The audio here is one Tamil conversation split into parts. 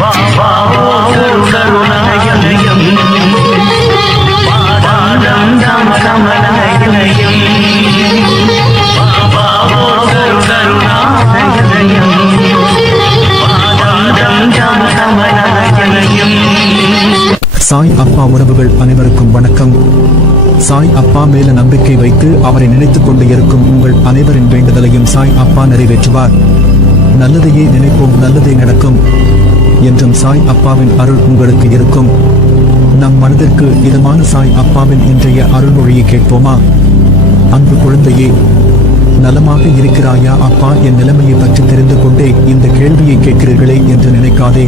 சாய் அப்பா உறவுகள் அனைவருக்கும் வணக்கம். சாய் அப்பா மேல நம்பிக்கை வைத்து அவரை நினைத்துக் கொண்டு இருக்கும் உங்கள் அனைவரின் வேண்டுதலையும் சாய் அப்பா நிறைவேற்றுவார். நல்லதையே நினைப்போம், நல்லதே நடக்கும் என்றும் சாய் அப்பாவின் அருள் உங்களுக்கு இருக்கும். நம் மனதிற்கு இதமான சாய் அப்பாவின் இன்றைய அருள்மொழியை கேட்போமா? அன்பு குழந்தையே, நலமாக இருக்கிறாயா அப்பா? என் நிலைமையை பற்றி தெரிந்து கொண்டே இந்த கேள்வியை கேட்கிறீர்களே என்று நினைக்காதே.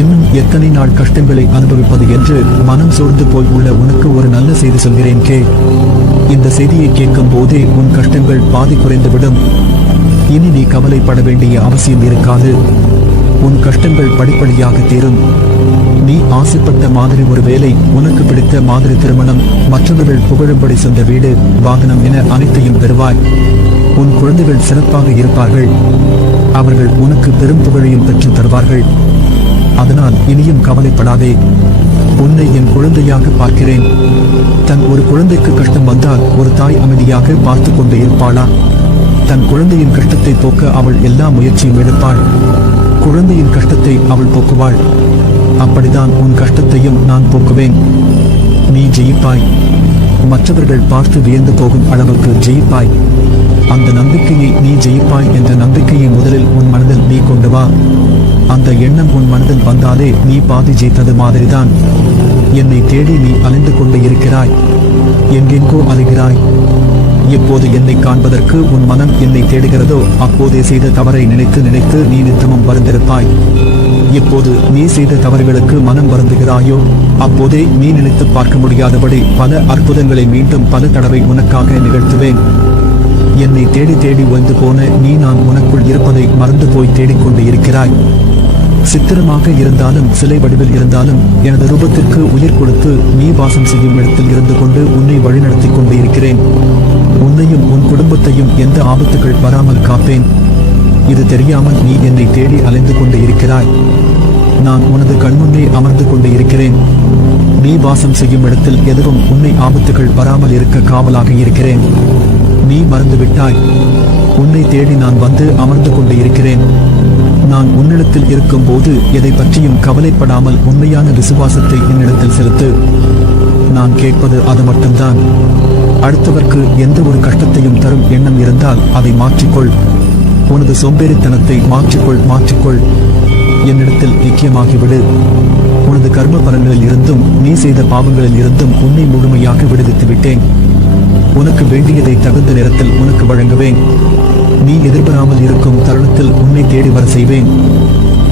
இன்னும் எத்தனை நாள் கஷ்டங்களை அனுபவிப்பது என்று மனம் சோர்ந்து போய் உள்ள உனக்கு ஒரு நல்ல செய்தி சொல்கிறேன் கே. இந்த செய்தியை கேட்கும் போதே உன் கஷ்டங்கள் பாதி குறைந்துவிடும். இனி நீ கவலைப்பட வேண்டிய அவசியம் இருக்காது. உன் கஷ்டங்கள் படிப்படியாக தீரும். நீ ஆசைப்பட்ட மாதிரி ஒரு வேலை, உனக்கு பிடித்த மாதிரி திருமணம், மற்றவர்கள் புகழும்படி சொந்த வீடு, வாகனம் என அனைத்தையும் பெறுவாய். உன் குழந்தைகள் சிறப்பாக இருப்பார்கள். அவர்கள் உனக்கு பெரும் புகழையும் பெற்றுத் தருவார்கள். அதனால் இனியும் கவலைப்படாதே. உன்னை என் குழந்தையாக பார்க்கிறேன். தன் ஒரு குழந்தைக்கு கஷ்டம் வந்தால் ஒரு தாய் அமைதியாக பார்த்து கொண்டு இருப்பாளா? தன் குழந்தையின் கஷ்டத்தை போக்க அவள் எல்லா முயற்சியும் எடுப்பாள். குழந்தையின் கஷ்டத்தை அவள் போக்குவாள். அப்படிதான் உன் கஷ்டத்தையும் நான் போக்குவேன். நீ ஜெயிப்பாய். மற்றவர்கள் பார்த்து வியந்து போகும் அளவுக்கு ஜெயிப்பாய். அந்த நம்பிக்கையை நீ ஜெயிப்பாய் என்ற நம்பிக்கையை முதலில் உன் மனதில் நீ கொண்டு வா. அந்த எண்ணம் உன் மனதில் வந்தாலே நீ பாதி ஜெயித்தது மாதிரிதான். என்னை தேடி நீ அலைந்து கொண்டு இருக்கிறாய். எங்கெங்கோ அலைகிறாய். எப்போது என்னை காண்பதற்கு உன் மனம் என்னை தேடுகிறதோ அப்போதே செய்த தவறை நினைத்து நினைத்து நீ நித்தமும் வருந்திருப்பாய். எப்போது நீ செய்த தவறுகளுக்கு மனம் வருந்துகிறாயோ அப்போதே நீ நினைத்து பார்க்க முடியாதபடி பல அற்புதங்களை மீண்டும் பல தடவை உனக்காக நிகழ்த்துவேன். என்னை தேடி தேடி ஓய்ந்து போன நீ நான் உனக்குள் இருப்பதை மறந்து போய் தேடிக்கொண்டு இருக்கிறாய். சித்திரமாக இருந்தாலும் சிலை வடிவில் இருந்தாலும் எனது ரூபத்திற்கு உயிர் கொடுத்து நீ வாசம் செய்யும் இடத்தில் இருந்து கொண்டு உன்னை வழிநடத்தி கொண்டு இருக்கிறேன். உன்னையும் உன் குடும்பத்தையும் எந்த ஆபத்துகள் வராமல் காப்பேன். இது தெரியாமல் நீ என்னை தேடி அலைந்து கொண்டு இருக்கிறாய். நான் உனது கண்முன்னே அமர்ந்து கொண்டு இருக்கிறேன். நீ வாசம் செய்யும் இடத்தில் எதுவும் உன்னை ஆபத்துகள் வராமல் இருக்க காவலாக இருக்கிறேன். நீ மறந்து விட்டாய். உன்னை தேடி நான் வந்து அமர்ந்து கொண்டு இருக்கிறேன். நான் உன்னிடத்தில் இருக்கும் போது எதை பற்றியும் கவலைப்படாமல் உண்மையான விசுவாசத்தை என்னிடத்தில் செலுத்து. நான் கேட்பது அது மட்டும்தான். அடுத்தவர்க்கு எந்த ஒரு கஷ்டத்தையும் தரும் எண்ணம் இருந்தால் அதை மாற்றிக்கொள். உனது சோம்பேறித்தனத்தை மாற்றிக்கொள். என்னிடத்தில் ஐக்கியமாகிவிடு. உனது கர்ம பலன்களில் இருந்தும் நீ செய்த பாவங்களில் இருந்தும் உன்னை முழுமையாக விடுவித்து விட்டேன். உனக்கு வேண்டியதை தகுந்த நேரத்தில் உனக்கு வழங்குவேன். நீ எதிர்பாராமல் இருக்கும் தருணத்தில் உன்னை தேடி வர செய்வேன்.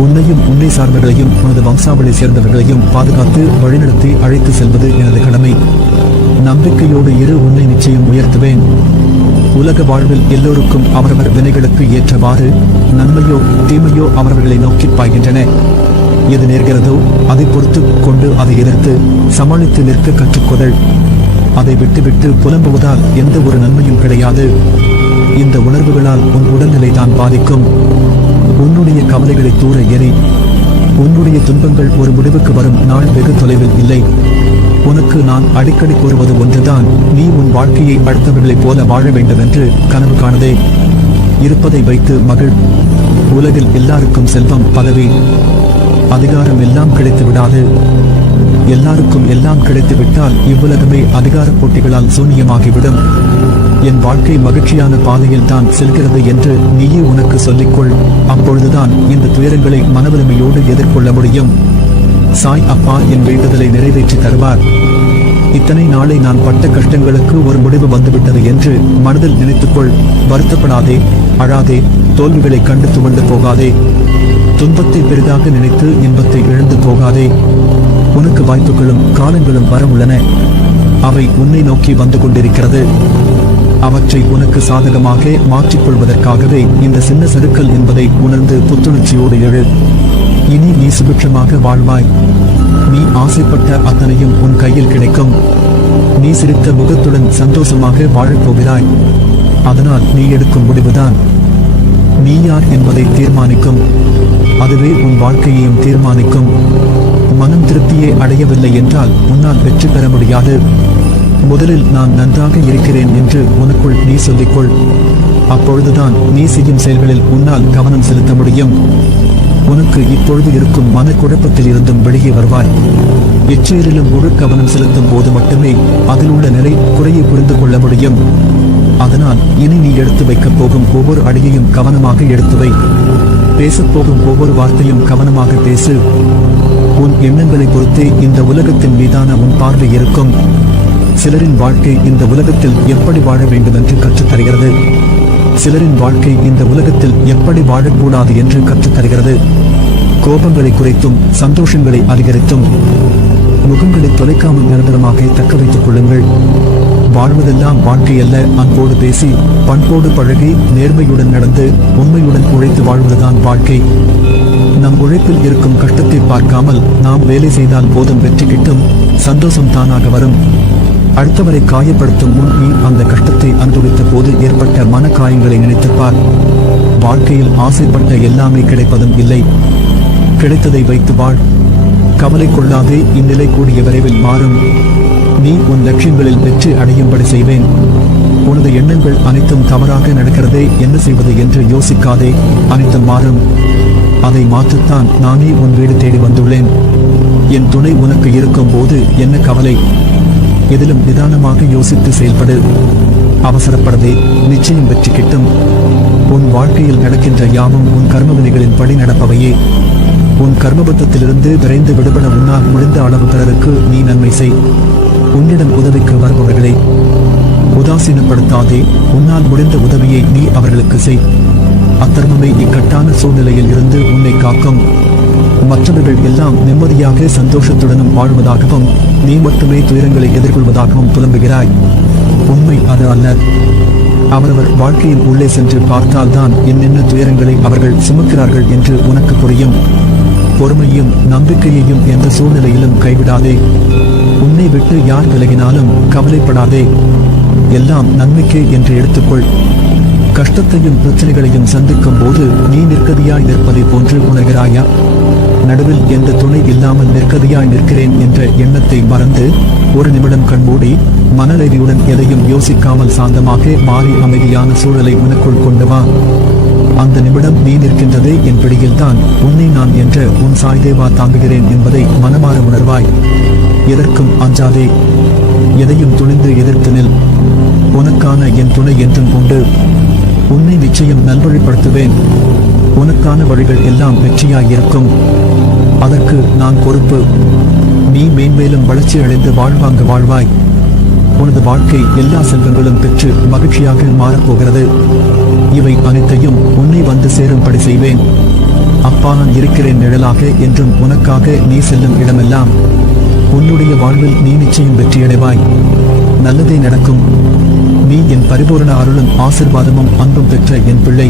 உன்னையும் உன்னை சார்ந்தவர்களையும் உனது வம்சாவளி சேர்ந்தவர்களையும் பாதுகாத்து வழிநடத்தி அழைத்து செல்வது எனது கடமை. நம்பிக்கையோடு இரு, உன்னை நிச்சயம் உயர்த்துவேன். உலக வாழ்வில் எல்லோருக்கும் அவரவர் வினைகளுக்கு ஏற்றவாறு நன்மையோ தீமையோ அவர்களை நோக்கி பாய்கின்றன. எது நேர்கிறதோ அதை பொறுத்து கொண்டு அதை எதிர்த்து சமாளித்து நிற்க கற்றுக்கொள். அதை விட்டுவிட்டு புலம்புவதால் எந்த ஒரு நன்மையும் கிடையாது. இந்த உணர்வுகளால் உன் உடல்நிலை தான் பாதிக்கும். உன்னுடைய கவலைகளை தூர எறி. உன்னுடைய துன்பங்கள் ஒரு முடிவுக்கு வரும் நாள் வெகு தொலைவில் இல்லை. உனக்கு நான் அடிக்கடி கூறுவது ஒன்றுதான், நீ உன் வாழ்க்கையை அடுத்தவர்களைப் போல வாழ வேண்டும் என்று கனவு காணதே. இருப்பதை வைத்து மகிழ். உலகில் எல்லாருக்கும் செல்வம், பதவி, அதிகாரம் எல்லாம் கிடைத்து விடாது. எல்லாருக்கும் எல்லாம் கிடைத்து விட்டால் இவ்வுலகமே அதிகார போட்டிகளால் சூன்யமாகிவிடும். என் வாழ்க்கை மகிழ்ச்சியான பாதையில் தான் செல்கிறது என்று நீயே உனக்கு சொல்லிக்கொள். அப்பொழுதுதான் இந்த துயரங்களை மனவலிமையோடு எதிர்கொள்ள முடியும். சாய் அப்பா என் வேண்டுதலை நிறைவேற்றி தருவார். இத்தனை நாளை நான் பட்ட கஷ்டங்களுக்கு ஒரு முடிவு வந்துவிட்டது என்று மனதில் நினைத்துக்கொள். வருத்தப்படாதே, அழாதே, தோல்விகளை கண்டு துவண்டு போகாதே. துன்பத்தை பெரிதாக நினைத்து இன்பத்தை இழந்து போகாதே. உனக்கு வாய்ப்புகளும் காலங்களும் வர உள்ளன. அவை உன்னை நோக்கி வந்து கொண்டிருக்கிறது. அவற்றை உனக்கு சாதகமாக மாற்றிக்கொள்வதற்காகவே இந்த சின்ன சறுக்கல் என்பதை உணர்ந்து புத்துணர்ச்சியோடு எழு. இனி நீ சுபிட்சமாக வாழ்வாய். நீ ஆசைப்பட்ட அத்தனையும் உன் கையில் கிடைக்கும். நீ சிரித்த முகத்துடன் சந்தோஷமாக வாழப்போகிறாய். அதனால் நீ எடுக்கும் முடிவுதான் நீ யார் என்பதை தீர்மானிக்கும். அதுவே உன் வாழ்க்கையையும் தீர்மானிக்கும். மனம் திருப்தியை அடையவில்லை என்றால் உன்னால் வெற்றி பெற முடியாது. முதலில் நான் நன்றாக இருக்கிறேன் என்று உனக்குள் நீ சொல்லிக்கொள். அப்பொழுதுதான் நீ செய்யும் செயல்களில் உன்னால் கவனம் செலுத்த முடியும். உனக்கு இப்பொழுது இருக்கும் மனக்குழப்பத்தில் இருந்தும் வெளியே வருவாய். எச்செயலிலும் முழு கவனம் செலுத்தும் போது மட்டுமே அதில் உள்ள நிலை குறையை புரிந்து கொள்ள முடியும். அதனால் இனி நீ எடுத்து வைக்கப் போகும் ஒவ்வொரு அடியையும் கவனமாக எடுத்து வை. பேசப்போகும் ஒவ்வொரு வார்த்தையும் கவனமாக பேசு. உன் எண்ணங்களை பொறுத்தே இந்த உலகத்தின் மீதான உன் பார்வை இருக்கும். சிலரின் வாழ்க்கை இந்த உலகத்தில் எப்படி வாழ வேண்டும் என்று கற்றுத்தருகிறது. சிலரின் வாழ்க்கை இந்த உலகத்தில் எப்படி வாழக்கூடாது என்று கற்றுத்தருகிறது. கோபங்களை குறைத்தும் சந்தோஷங்களை அதிகரித்தும் முகங்களை தொலைக்காமல் நிரந்தரமாக தக்க வைத்துக் கொள்ளுங்கள். வாழ்வதெல்லாம் வாழ்க்கை அல்ல. அன்போடு பேசி பண்போடு பழகி நேர்மையுடன் நடந்து உண்மையுடன் உழைத்து வாழ்வதுதான் வாழ்க்கை. நம் உழைப்பில் இருக்கும் கஷ்டத்தை பார்க்காமல் நாம் வேலை செய்தால் போதும், வெற்றி கிட்டும், சந்தோஷம் தானாக வரும். அடுத்தவரை காயப்படுத்தும் முன் நீ அந்த கஷ்டத்தை அனுபவித்த போது ஏற்பட்ட மன காயங்களை நினைத்துப்பார். வாழ்க்கையில் ஆசைப்பட்ட எல்லாமே கிடைப்பதும் இல்லை. கிடைத்ததை வைத்து வாழ். கவலை கொள்ளாதே. இந்நிலை கூடிய விரைவில் மாறும். நீ உன் லட்சியங்களில் வெற்றி அடையும்படி செய்வேன். உனது எண்ணங்கள் அனைத்தும் தவறாக நடக்கிறதே, என்ன செய்வது என்று யோசிக்காதே. அனைத்தும் மாறும். அதை மாற்றத்தான் நானே உன் வீடு தேடி வந்துள்ளேன். என் துணை உனக்கு இருக்கும் போது என்ன கவலை? எதிலும் நிதானமாக யோசித்து செயல்படு. அவசரப்படவே. நிச்சயம் வெற்றி கிட்டும். உன் வாழ்க்கையில் நடக்கின்ற யாவும் உன் கர்மவினைகளின் படி நடப்பவையே. உன் கர்மபந்தத்திலிருந்து விரைந்து விடுபட உன்னால் முடிந்த அளவு பிறருக்கு நீ நன்மை செய். உன்னிடம் உதவிக்கு வருபவர்களை உதாசீனப்படுத்தாதே. உன்னால் முடிந்த உதவியை நீ அவர்களுக்கு செய். அத்தர்மமே இக்கட்டான சூழ்நிலையில் இருந்து உன்னை காக்கும். மற்றவர்கள் எல்லாம் நிம்மதியாக சந்தோஷத்துடனும் வாழ்வதாகவும் நீ மட்டுமே துயரங்களை எதிர்கொள்வதாகவும் புலம்புகிறாய். உண்மை அது அல்ல. அவரவர் வாழ்க்கையின் உள்ளே சென்று பார்த்தால்தான் என்னென்ன துயரங்களை அவர்கள் சுமக்கிறார்கள் என்று உனக்கு புரியும். பொறுமையும் நம்பிக்கையையும் எந்த சூழ்நிலையிலும் கைவிடாதே. உன்னை விட்டு யார் விலகினாலும் கவலைப்படாதே. எல்லாம் நன்மைக்கே என்று எடுத்துக்கொள். கஷ்டத்தையும் பிரச்சனைகளையும் சந்திக்கும் போது நீ நிற்கதியாய் நிற்பதை போன்று உணர்கிறாயா? நடுவில் எந்த துணை இல்லாமல் நிற்கதியாய் நிற்கிறேன் என்ற எண்ணத்தை மறந்து ஒரு நிமிடம் கண்மூடி மனநிறைவுடன் எதையும் யோசிக்காமல் சாந்தமாக மாறி அமைதியான சூழலை உனக்குள் கொண்டு வா. அந்த நிமிடம் நீ நிற்கின்றதே என் பிடியில்தான், உன்னை நான் என்ற உன் சாய்தேவா தாங்குகிறேன் என்பதை மனமாற உணர்வாய். எதற்கும் அஞ்சாதே. எதையும் துணிந்து எதிர்த்து நில். உனக்கான என் துணை என்றும் உண்டு. உன்னை நிச்சயம் நல்வழிப்படுத்துவேன். உனக்கான வழிகள் எல்லாம் வெற்றியாயிருக்கும். அதற்கு நான் பொறுப்பு. நீ மேன்மேலும் வளர்ச்சி அடைந்து வாழ்வாங்கு வாழ்வாய். உனது வாழ்க்கை எல்லா செல்வங்களும் பெற்று மகிழ்ச்சியாக மாறப்போகிறது. இவை அனைத்தையும் உன்னை வந்து சேரும்படி செய்வேன். அப்பா நான் இருக்கிறேன் நிழலாக என்றும் உனக்காக நீ செல்லும் இடமெல்லாம் உன்னுடைய வாழ்வில் நீ நிச்சயம் வெற்றியடைவாய். நல்லதே நடக்கும். நீ என் பரிபூரண அருளும் ஆசிர்வாதமும் அன்பும் பெற்ற என் பிள்ளை.